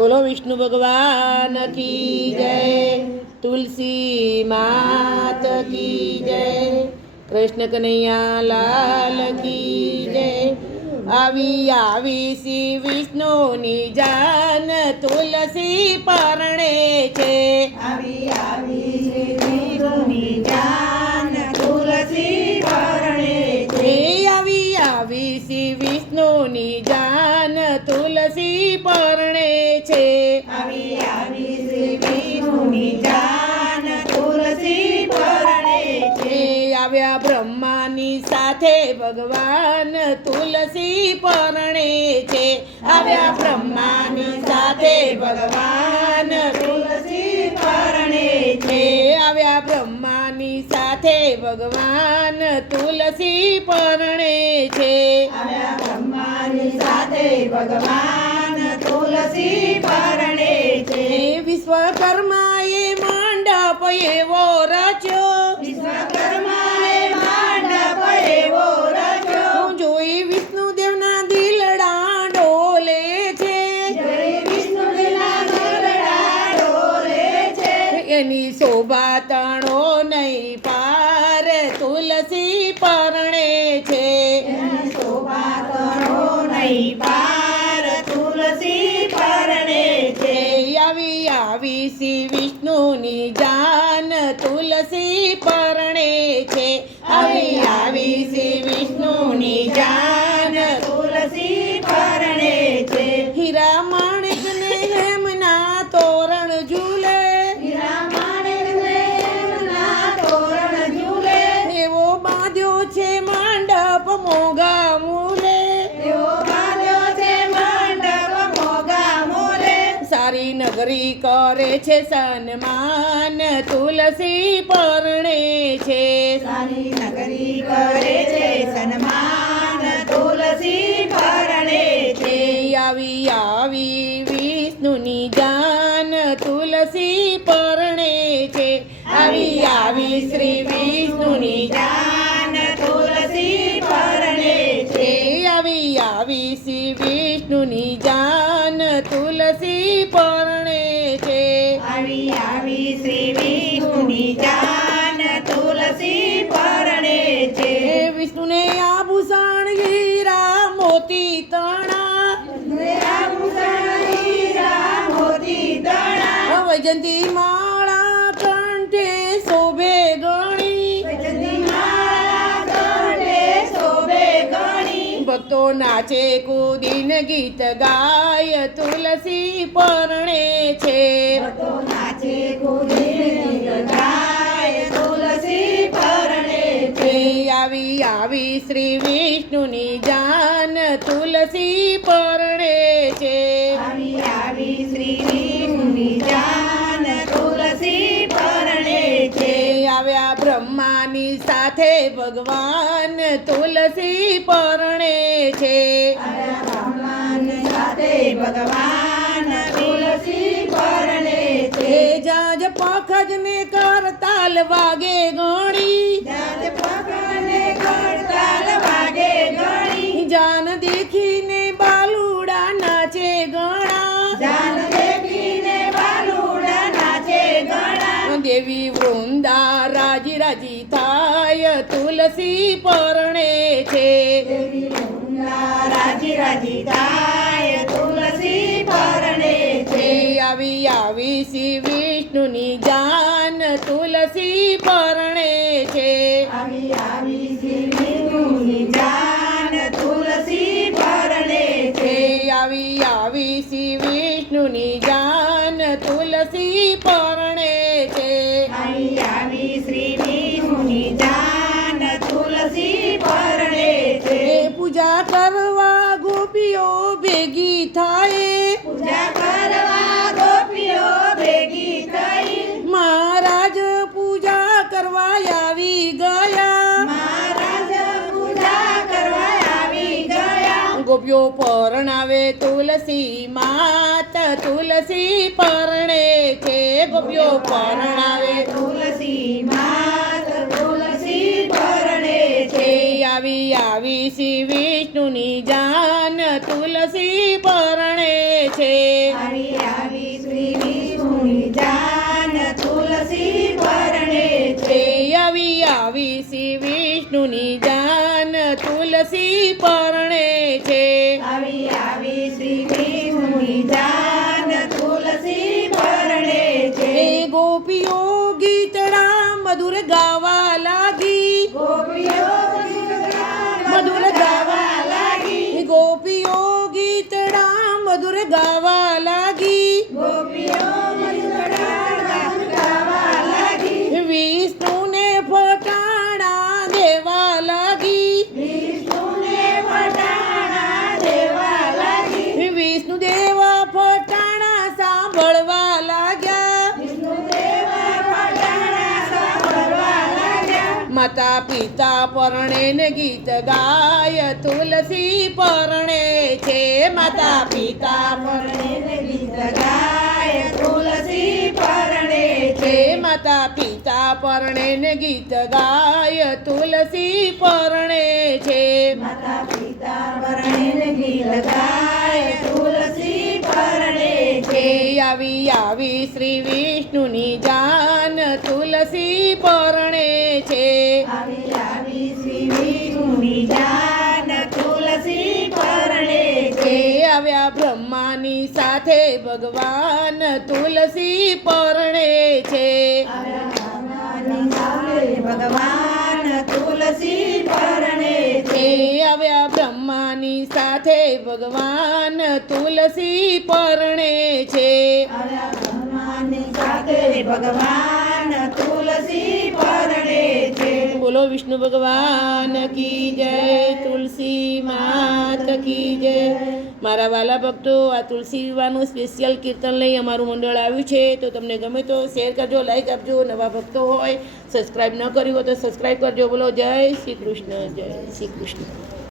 બોલો વિષ્ણુ ભગવાન કી જય? તુલસી માત કી જય? કૃષ્ણ કનૈયા લાલ કી જય? આવી આવી શ્રી વિષ્ણુની જાન તુલસી પરણે છે. આવી આવી વિષ્ણુની જાન તુલસી પરણે છે. આવી આવી શ્રી વિષ્ણુની જાન તુલસી પરણે છે. આવ્યા બ્રહ્માની સાથે ભગવાન તુલસી પરણે છે. આવ્યા બ્રહ્માની સાથે ભગવાન તુલસી આવ્યા બ્રહ્માની સાથે ભગવાન તુલસી પરણે છે. બ્રહ્માની સાથે ભગવાન તુલસી પરણે છે. એ વિશ્વકર્માએ મંડપ એવો નહીં પાર તુલસી પરણે છે. શોભા તણો નહીં પાર તુલસી પરણે છે. આવી આવી શ્રી વિષ્ણુની જાન તુલસી પરણે છે. આવી આવી શ્રી વિષ્ણુની જાન સારી નગરી કરે છે સન્માન તુલસી પરણે છે. તારી નગરી કરે છે સન્માન તુલસી પરણે છે. આવી આવી વિષ્ણુની જાન તુલસી પરણે છે. આવી આવી શ્રી વિષ્ણુની જાન તુલસી પરણે છે. આવી આવી શ્રી વિષ્ણુની જાન પરણે છે. આવી આવી શ્રી વિષ્ણુની જાન તુલસી પરણે છે. વિષ્ણુને આભૂષણ હીરા મોતી તણા. આભૂષણ હીરા મોતી તણા. વૈજંતી માળા ભક્તો નાચે કુદીન ગીત ગાય તુલસી પરણે છે. ભક્તો નાચે કુદીને ગાય તુલસી પરણે છે. આવી આવી શ્રી વિષ્ણુની જાન તુલસી પરણે છે. બ્રહ્માની સાથે ભગવાન તુલસી પરણે છે. સાથે ભગવાન તુલસી પરણે છે. જાજ પખજ ને કરતાલ વાગે ગણી. કરતાલ વાગે ગણી. જાન દેખીને બાલુડા નાચે ગણા. જાન દેખીને બાલુડા નાચે ગણા. દેવી વૃંદા રાજી રાજી થાય તુલસી પરણે છે. રાજી રાજી થાય તુલસી પરણે છે. આવી આવી શ્રી વિષ્ણુની જાન તુલસી પરણે છે. આવી આવી શ્રી વિષ્ણુની જાન તુલસી પરણે છે. આવી આવી શ્રી વિષ્ણુની જાન તુલસી પરણે ગયા પરણાવે તુલસી માત તુલસી પરણે છે ગોપીઓ પરણાવે તુલસી માત તુલસી પરણે છે. આવી આવી શ્રી વિષ્ણુની જાન તુલસી પરણે છે. આવી આવી શ્રી વિષ્ણુની જાન તુલસી પરણે છે. છે આવી આવી શ્રી વિષ્ણુની જાન તુલસી પરણે છે. આવી આવી શ્રી વિષ્ણુની જાન તુલસી પરણે છે. ગોપીઓ ગીતડા મધુર ગાવા લાગી. ગોપીઓ મધુર ગાવા લાગી. ગોપીઓ ગીતડા મધુર ગાવા લાગી. ગોપીઓ માતા પિતા પરણે ને ગીત ગાય, તુલસી પરણે છે માતા પિતા પરણે ને ગીત ગાય, તુલસી પરણે છે માતા પિતા પરણે ને ગીત ગાય, તુલસી પરણે છે માતા પિતા પરણે ગીત ગાય, તુલસી આવી આવી શ્રી વિષ્ણુની જાન તુલસી પરણે છે. આવી આવી શ્રી વિષ્ણુની જાન તુલસી પરણે છે. છે આવ્યા બ્રહ્માની સાથે ભગવાન તુલસી પરણે છે. ભગવાન તુલસી પરણે છે. છે આવ્યા બ્રહ્માની સાથે ભગવાન તુલસી પરણે છે. સાથે ભગવાન તુલસી પરણે છે. બોલો વિષ્ણુ ભગવાન કી જય, તુલસી માત કી જય. મારા વાલા ભક્તો, આ તુલસી વિવાહનું સ્પેશિયલ કીર્તન લઈ અમારું મંડળ આવ્યું છે. તો તમને ગમે તો શેર કરજો લાઈક આપજો. નવા ભક્તો હોય સબસ્ક્રાઈબ ન કર્યું હોય તો સબસ્ક્રાઈબ કરજો. બોલો જય શ્રી કૃષ્ણ, જય શ્રી કૃષ્ણ.